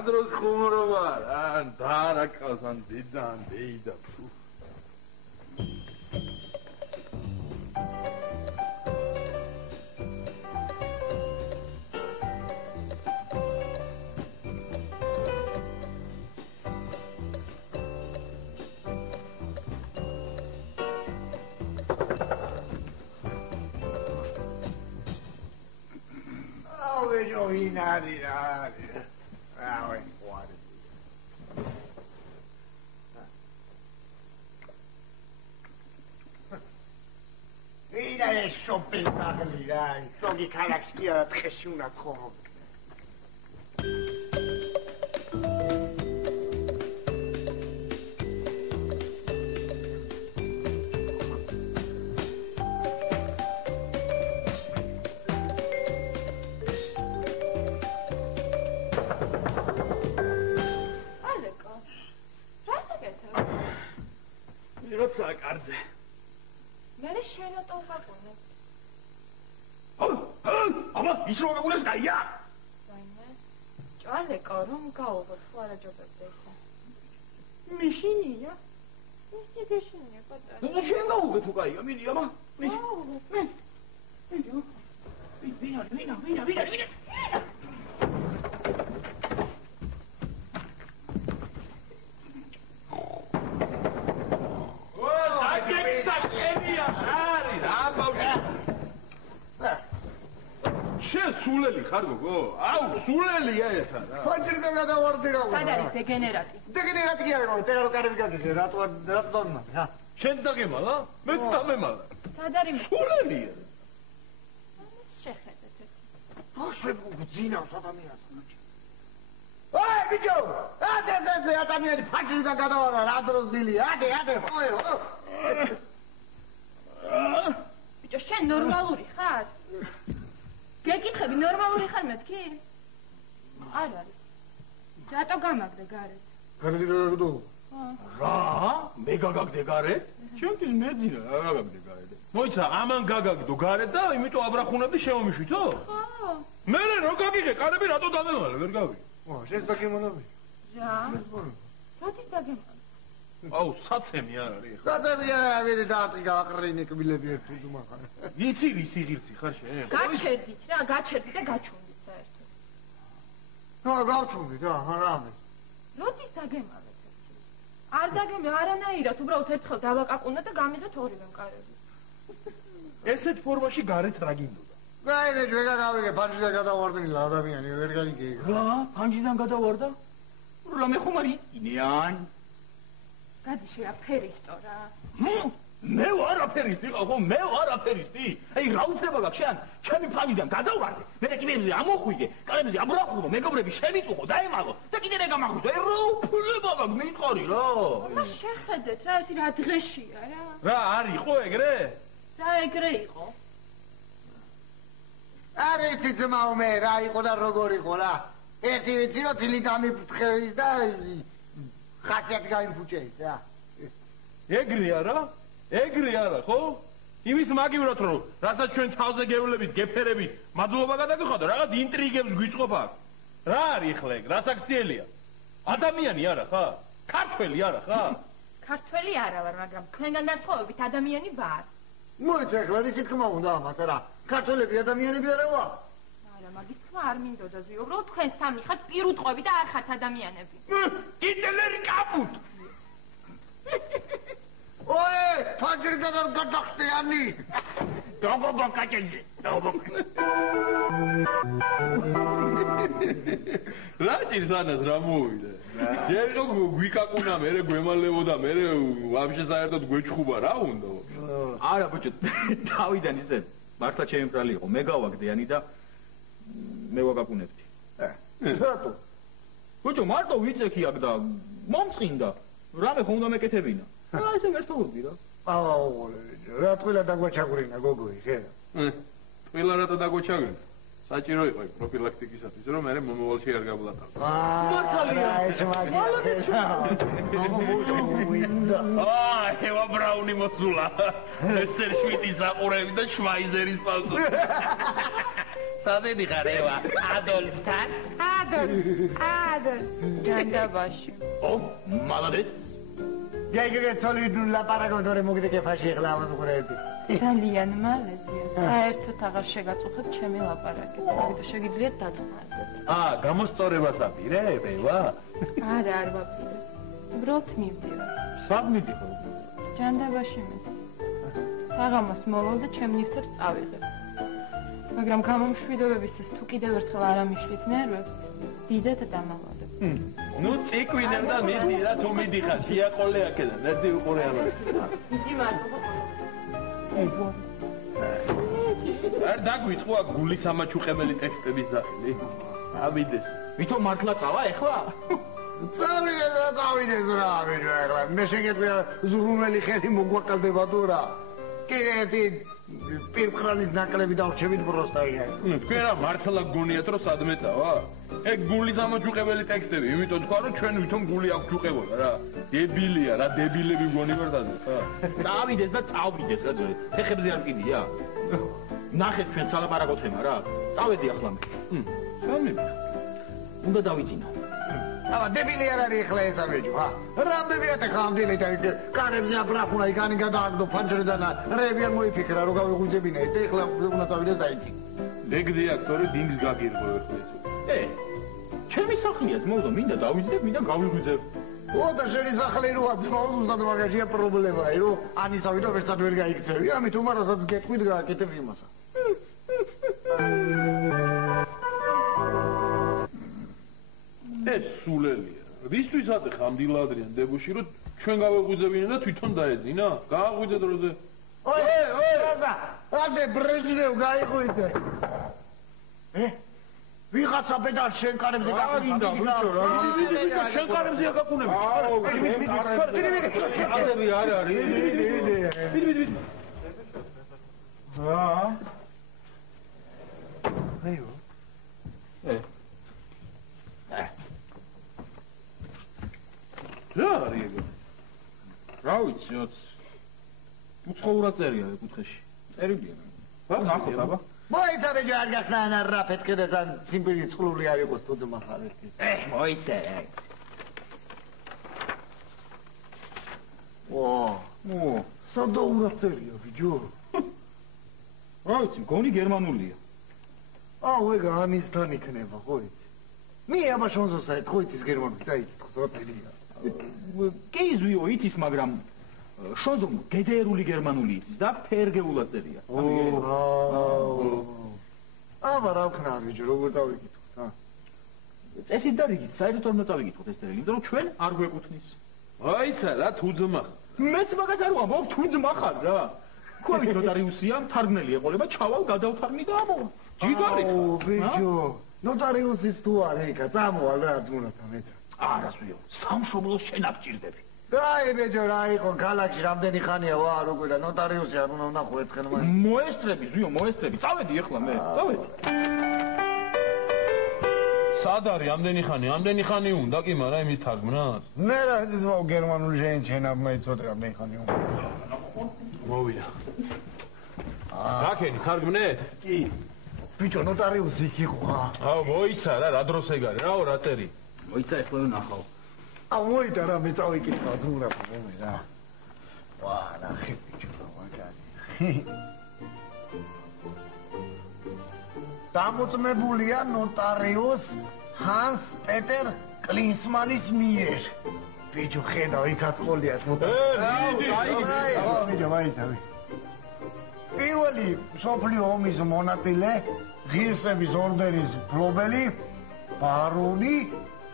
რადროს ხუმრობა ან დაარაკავს ან დედან დეიდა Sogi kalakştiya txeshuna txob. Aleko. Rasa geta. Rotsa qarze. Mere sheno to vaqone. აბა ის რომ გაგულეს გაია ვაიმე ჭალეკო რომ გაუღოთ ხო არა ჯობებდა ისე მიშინია ისე გეშინია პატარა ნუ შენ გაუღე თუ გაია მიდი აბა მიდი ვინა შენ სულელი ხარ გოგო? აუ, სულელია ესა რა. ფანჯრიდან გადავარდი რა. სად არის დეგენერატი? დეგენერატი კი არა, ტერო კარები გაგიჟე, რატო დონმა, რა. შენ დაგემალა? მე დამემალა. სად არის? სულელია. ამას შეხედეთ. ბოშვე გძინავს ადამიანს. აი, ბიჭო! ადე ადამიანი ფანჯრიდან გადავარდა, რა დროს დილია? ადე, ხო. ბიჭო, შენ ნორმალური ხარ? გეკითხები ნორმალური ხარ მეთქი? არ არის. რატო გამაგდე გარეთ? გარეთ გაგდო. რა? მე გაგაგდე გარეთ? ჩემთვის მეძინა რა გაგაგდე გარეთ. მოიცა, ამან გაგაგდო გარეთ და იმიტომ აბრახუნებდი შემომიშვითო? ხო. მე რო გაგიღე, კარები რატო დამემალე, ვერ გავიგე. შენ დაგემონები. რა? როდის დაგემალე? აუ, საცემი არ არის ხა. საცემი არ არის, დაატი გააყრინე კბილები ერთ უზუმა ხარ. იცი ვისი ღირსი ხარ შენ? გაჩერდით რა, გაჩერდით და გაჩვენდით საერთოდ. გავჩვენდით რა, რამე. როდის დაგემალეთ ერთი? არ დაგემე არანაირად, უბრალოდ ერთხელ დავაკაკუნა და გამიღეთ ორივე მკარები. ესეთ ფორმაში გარეთ რა გინდოდა? გაიგე, ვეგა გავიგე, ფანჯრიდან გადავარდნილა ადამიანი, ვერ გაიგე. რა? ფანჯრიდან გადავარდა? რა მე ხომ არ იტინიან? გადიშე აფერისტო რა. მე ვარ აფერისტი, ხო, მე ვარ აფერისტი. აი რა უცნება გაქვს შენ? ჩემი ფანჯრიდან გადავარდე. მე კიდევზე ამოხვიდე, კარებზე აბრახუნო, მეგობრები შემიწუხო, დაემალო და კიდე რა გამახვიდო. აი რა უფლება გაქვს, მითხარი რა. მა შეხედეთ რა, ეს რა დღეშია რა. რა არის ხო ეგრე? რა ეგრე იყო? არ იცი ძმაო მე რა იყო და როგორ იყო რა. ერთი ვიცი რომ თილი დამიფრთხევის და ხასიათი გაიმფუჭეის რა. ეგრე არა? ეგრე არა, ხო? იმის მაგივრად რომ რასაც ჩვენ თავზე გევლებით, გეფერებით, მადლობა გადაგიხადო, რაღაც ინტრიგებს გვიწყობ აქ. რა არის ახლა ეგ? რა საქციელია? ადამიანი არა ხარ? ქართველი არა ხარ? ქართველი არა ვარ, მაგრამ თქვენგან განსხვავებით ადამიანი ვარ. მოიცა ახლა ისე თქმა უნდა ამას რა. ქართველები ადამიანები არა ვარ? არა, მაგის თქმა არ მინდოდა ზი, უბრალოდ თქვენ სამი ხართ პირუტყვები და არ ხართ ადამიანები. კიტელერი კაპუტ. ოე, ფანჯრიდან არ გადახტიანი. დაგობა კაჭენზე, დაგობა. რა ჭირსანას რა მოვიდა? ჯერო გვიკაკუნა მე გვემალებოდა მე ვაფშე საერთოდ გვეჩხუბა რა უნდა? არა ბიჭო, თავიდან ისე მართლა ჩემი ბრალი იყო, მე გავაგდიანი და მე ვაგაკუნებდი. რატო? ბიჭო, მარტო ვიცექი აქ და მომწყინდა. რამე ხომ უნდა მეკეთებინა? რა ესე მერთობდი რა. აუ, რა თქმა დაგვაჩაგვრინა გოგოი, ხე? თვილა რატო დაგვაჩაგვრინა? საჭირო იყო პროფილაქტიკისათვის, რომ მე მომავალში არ გავლატავ. მართალია. ეს მაგალითია. ევა ბრაუნი მოწულა. ესერ შვიდის აყურები და შვაიზერის პალტო. სადენი ხარ ევა? ადოლფთან? ადოლ. ჯანდაბაში. ო, მალადეც. გეგეგე ცოლიდულ ლაპარაკობდორე მოგდე კეფაში ახლა ამას უყურებდი. ძალიან მალეზია. საერთოდ აღარ შეგაწუხებ ჩემი ლაპარაკი. მაგით შეგიძლიათ დაწყნარდეთ. გამოსწორებას აპირებ, ევა? არა, არ ვაპირებ. უბრალოდ მივდივარ. სად მიდიხარ? ჯანდაბაში მიდი. საღამოს მოვალ და ჩემ ნივთებს წავიღებ. მაგრამ გამომშვიდობების ეს თუ კიდევ ერთხელ არ ამიშლით ნერვებს, დიდად დამავალებ. ნუ წიკვინებ და მიდი რა თუ მიდიხარ, შეაყოლე აქედან, მერდი უყურე ამას. დიდი მადლობა. არ დაგვიწყო აქ გულის ამაჩუყებელი ტექსტების ძახილი. ამიდეს. ვითომ მართლა წავა ეხლა? წავიდეს რა ბიჭო ახლა მე შეგეწია ზურუმელი ხელი მოგვაყალდება თუ რა კი ერთი პირხრალის ნაკლები დავრჩებით პროსტაია თქვენ რა მართლა გგონიათ რომ სადმე წავა? ეგ გულის ამაჩუყებელი ტექსტები, იმიტომ თქვა რომ ჩვენ ვითომ გული აქვს ჩუყებოდა რა. დებილია რა, დებილები გონი ვარ და ხა. წავიდეს და წავიდეს რა ძველი. ფეხებზე არ მკიდია? ნახეთ ჩვენ სალაპარაკო თემა რა. წავედი ახლა მე. სამი. უნდა დავიძინო. აბა დებილი არ არის ახლა ეს ამეჯო ხა რამდენიათ ახლა ამდენი და კარებზე აბრახუნა იგანი გადააგდო ფანჯრიდან რეები არ მოიფიქრა რომ გავიღვიძებინა და ახლა უნდა წავიდეს დაიცი ეგ დიაქტორი დინგს გაგირღო ერთხელ ჩემი სახლია ძმაო და მინდა დავიძინებ მინდა გავიღვიძებ ოდა შენი სახლი როა ძმაო უნდა მაგაშია პრობლემაა რომ ანისავი და ვერცად ვერ გაიქცევი ამით უმარასაც გეტყვით გააკეთებ იმასა ეს სულელია. ვისთვის ატე ხამდილადრიან დებუში რომ ჩვენ გავეღვიძებინა და თვითონ დაეძინა? გააღვიძე დროზე. ოი, რაზა, ამდე ბრეჟნევ გაიღვიძე. ვიღაცა პედალ შენ კარებზე გაგინდა ბიჭო რა. ვიღაცა შენ კარებზე აკაკუნები. ადები არ არის. ვიდი. აიო. რა არის ეგ? რა ვიცი, უცხოურად წერია კუთხეში. წერილია. ნახოთ აბა. მოიცა ბიჭო არ გახსნა რა ფეთქედასან სიმბირი წყლული არ იყოს თუ ძმა ხარ ერთი. მოიცა. სოდა ურად წერია ბიჭო. რა ვიცი, მგონი გერმანულია. ეგ ამისთან იქნება, ხო იცი? მე აბა შონზოსა ხო იცის გერმანული, წაიკითხოს რა წერია. კეიზვიო იცის, მაგრამ შონზომ გედერული გერმანული იცის და ფერგეულად წერია. აბა რა ვქნა ბიჭო, როგორ წავიკითხოთ, წესით და რიგით, საერთოდ არ უნდა წავიკითხოთ ეს წერილი, იმიტომ რომ ჩვენ არ გვეკუთვნის. აიცა რა თუ ძმა. მეც მაგას არ ვამბობ, თუ ძმა ხარ რა. ქვევით ნოტარიუსია, თარგმნელი ეყოლება, ჩავალ, გადავთარგმნი და ამოვა. ჯიგარი ხარ. ბიჭო, ნოტარიუსიც თუ არ იქა, წამოვალ რა ძმუნათა მეცა. არასვიო, სამშობლოს შენ აღჭირდები. აი ბიჭო რა იყო ქალაქში რამდენი ხანია ვარ უკვე და ნოტარიუსი არ უნდა ვნახო ერთხელ მაინც. მოესწრები ზვიო, მოესწრები. წავედი ახლა მე, წავედი. სად არის ამდენი ხანი უნდა კი, მაგრამ იმის თარგმნას? მე რა იცის მო გერმანული შეინჩენა მე ცოტა ამდენი ხანი უნდა. მოვიდა. გაკენი თარგმნეთ? კი. ბიჭო ნოტარიუსი იქ იყო ხა? მოიცა რა დროს ეგ არის? რაო რა წერი? მოიცა ახლა ვნახავ. მოიდა რა მე წავიკითხავ ძმურა მომე რა. ნახე ბიჭო რა მაგარი. დამოწმებულია ნოტარიუს ჰანს პეტერ კლინსმანის მიერ. ბიჭო ხედავ იქაც ყოლიათ ბიჭო მაიცა. პირველი მსოფლიო ომის მონაწილე, ღირსების ორდენის მფლობელი, ბარონი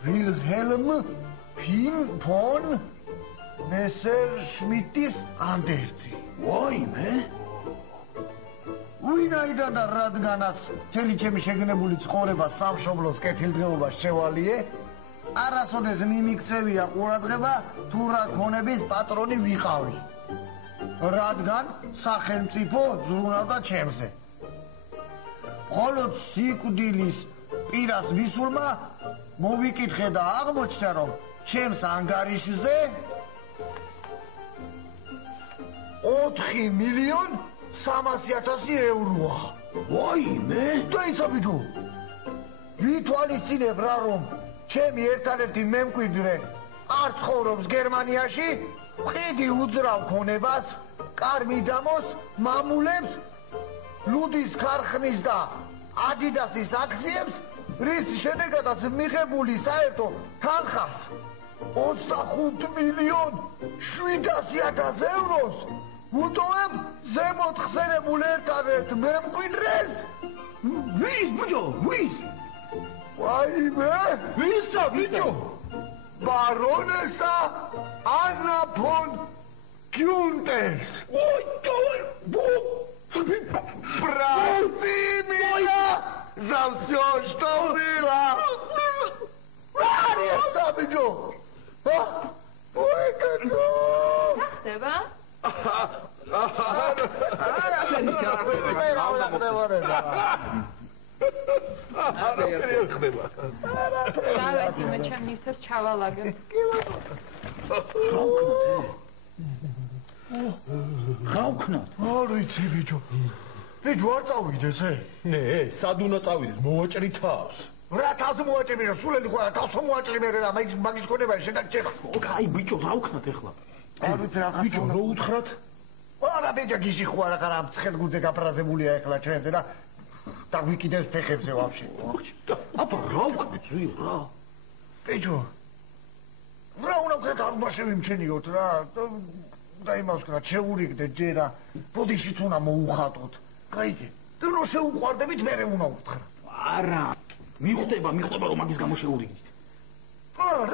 ვილჰელმ ფონ მესერშმიტის ანდერძი. ვაიმე? ვინაიდან და რადგანაც მთელი ჩემი შეგნებული ცხოვრება სამშობლოს კეთილდღეობას შევალიე, არასოდეს მიმიქცევია ყურადღება თუ რა ქონების პატრონი ვიყავი. რადგან სახელმწიფო ზრუნავდა ჩემზე. მხოლოდ სიკვდილის პირას მისულმა მოვიკითხე და აღმოჩნდა, რომ ჩემს ანგარიშზე 4,300,000 ევროა. ვაიმე დაიცა ბიჭო ვითვალისწინებ რა რომ ჩემი ერთადერთი მემკვიდრე არ ცხოვრობს გერმანიაში ვყიდი უძრავ ქონებას კარმიდამოს მამულებს ლუდის ქარხნის და ადიდასის აქციებს რის შედეგადაც მიღებული საერთო თანხას 25,700,000 ევროს უტოვებ ზემოთ ხსენებულ ერთადერთ მემკვიდრეს ვის ბიჭო ვის ვაიმე ვისა ბიჭო ბარონესა ანა ფონ გიუნტერს Братимина, за все, что было! Ради Сабиджо! Ой, какой! ხდება? დავეთ მე ჩემ ნიფთებს ჩავალაგებ. გავქნათ არ ვიცი ბიჭო. ბიჭო არ წავიდეს ე? ნე, სად უნდა წავიდეს? მოვაჭრი თავს. რა თავს მოაჭრები რა სულელი ხო თავს მოაჭრები მე რა მაგის ქონება შედაგჭება. კაი ბიჭო გავქნათ ეხლა არ ვიცი რა ბიჭო რო უთხრათ? არა ბიჭო გიში ხო არა ხარ ამ ცხელგუძე გაფრაზებულია ეხლა ჩვენზე და დაგვიკიდებს ფეხებზე ვაფშე. აბა რა ვქნით ზიო რა ბიჭო რა უნდა ვქნათ არ უნდა შევიმჩენიოთ რა და იმას ვქნათ შეურიგდეთ ჯერა ბოდიშიც უნდა მოუხატოთ. გაიგე? და რო შეუყვარდებით მერე უნდა უთხრათ. არა მიხვდება რომ მაგის გამო შეურიგდით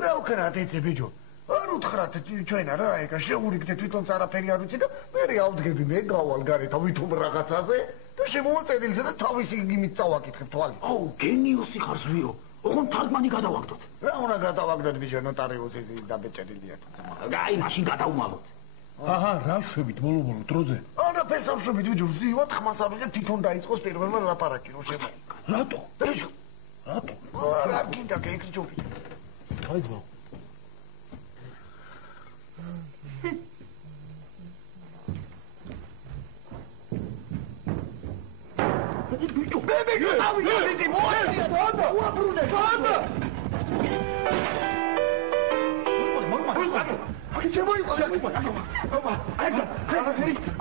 რა ვქნათ იცი ბიჭო არ უთხრათ ჩვენა რა ეგა შეურიგდეთ თვითონ არაფერი არ ვიცი და მერე ავდგები მე გავალ გარეთ ვითომ რაღაცაზე და შემოვაწერილზე და თავისი იმით წავაკითხებ თვალი. აუ გენიოსი ხარ ზვიო ოღონდ თარგმანი გადავაგდოთ რა უნდა გადავაგდოთ ბიჭო ნოტარიუსის დაბეჭერილია თუმცა აი მაშინ გადავმალოთ აჰა რა შვებით ბოლო დროზე არაფერს არ შვებით ბიჭო ზივად ხმას ავიღებ თვითონ დაიწყოს პირველმა ლაპარაკი რო შევა რატო ბიჭო რატო რა გინდა გეკრიჭო აი ძმა ბიჭო ბებე დავიდი მოაჭრია უაბრუნე სადა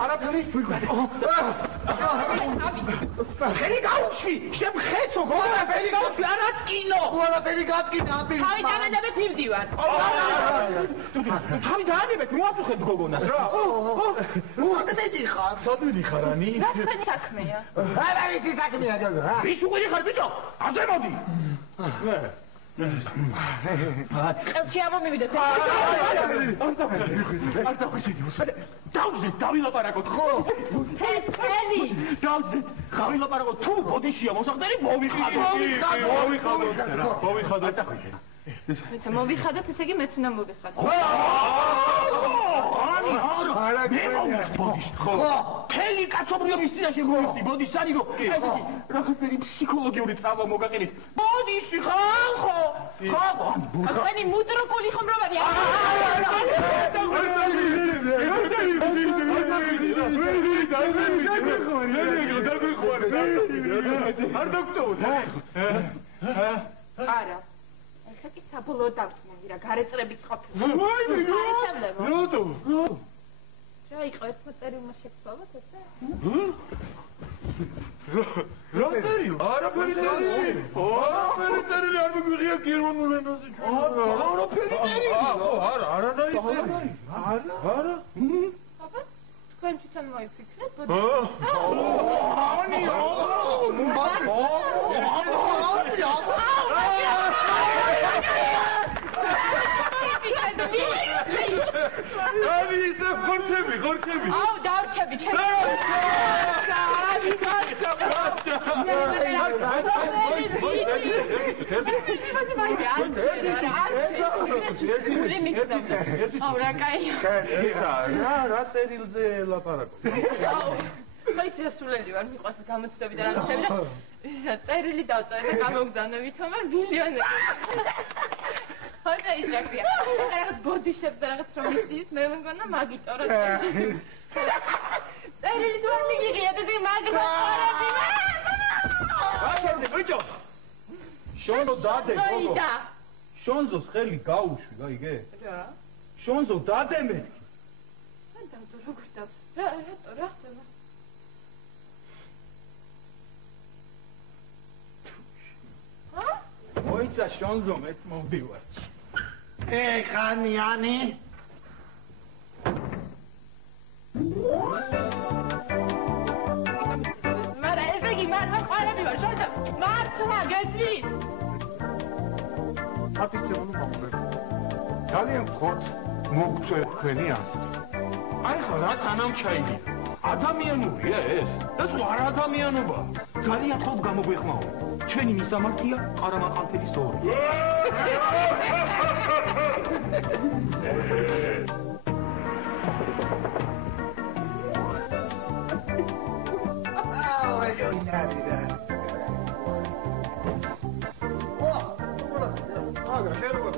არაფერი ხელი გაუშვი შემხეცო არაფერი გაუშვი არა ტკინო არაფერი გატკინა აბილი თავი დამედებით მივდივარ. თავი დაანებეთ მოაფუხეთ გოგონას რა უხდე მიდიხარ სად მიდიხარ ანი რა თქვენი საქმეა? არა ვიცი საქმეა გოგო რა ვის უყიდი ხარ ბიჭო აზე მოდი ყელში ამომივიდეთ. არ წავიდი დავძეთ დავილაპარაკოთ ხო თეთრი. დავძეთ ხავილაპარაკოთ თუ ბოდიშია მოსახდენი მოვიხადოთ მეც მოვიხადოთ ესე იგი მეც უნდა მოვიხადო. არა მე მოვიხადოთ ბოდიში ხო მთელი კაცობრიობის წინაშე მოვიხდი ბოდიში არის რომ ესეთი რაღაცნაირი ფსიქოლოგიური ტრავმა მოგაყენით ბოდიში ხარ ხო თქვენი მუტრუკული ხომროვანი არა ეხლა კი საბოლოოდ დავწმუნდი რა გარეწრებიც ყოფილა რატო რა იყო ერთმა წერილმა შეცვალოთ ესე რა წერილი არაფერი წერილი არ მიგვიღია გერმანულ ენაზე ჩვენ არაფერი წერილი არა თქვენ თვითონ მოიფიქრეთ აი ისე ხორჩები აუ დავრჩები ჩემი აუ რა კაი რა წერილზე ლაპარაკობ ხაიცი სულელი ვარ მიყვას გამოცდები და რაღაცები და ისა წერილი დავწერე და გამოგზავნე ვითომ არ მილიონერი ხოდა ის რა ქვია რაღაც ბოდიშებს და რაღაც რომ იცის მე მგონა მაგიტორო წერილი თუ არ მიგიღიათ ესე მაგროები. რა შევდე ბიჭო? შონზო დადე გოგო. შონზოს ხელი გაუშვი, გაიგე? რა? შონზო დადე მეთქი. დადო როგორ და რატო რა ხდება? მოიცა შონზო მეც მომდივარ. ხანიანი მარა ესე იგი მართლა ყვარები ვარ შონზო მართლა გესმის? აფიცებული მომღერლ ძალიან ხოთ მოგწვე თქვენი ასი აი ხა რა თანამჩაიდი ადამიანურია ეს და სხვა რა ადამიანობა ძალიან ხოთ გამოგვეხმაო. ჩვენი მისამართია ყარამაყანთელის ორი. აგა შერობა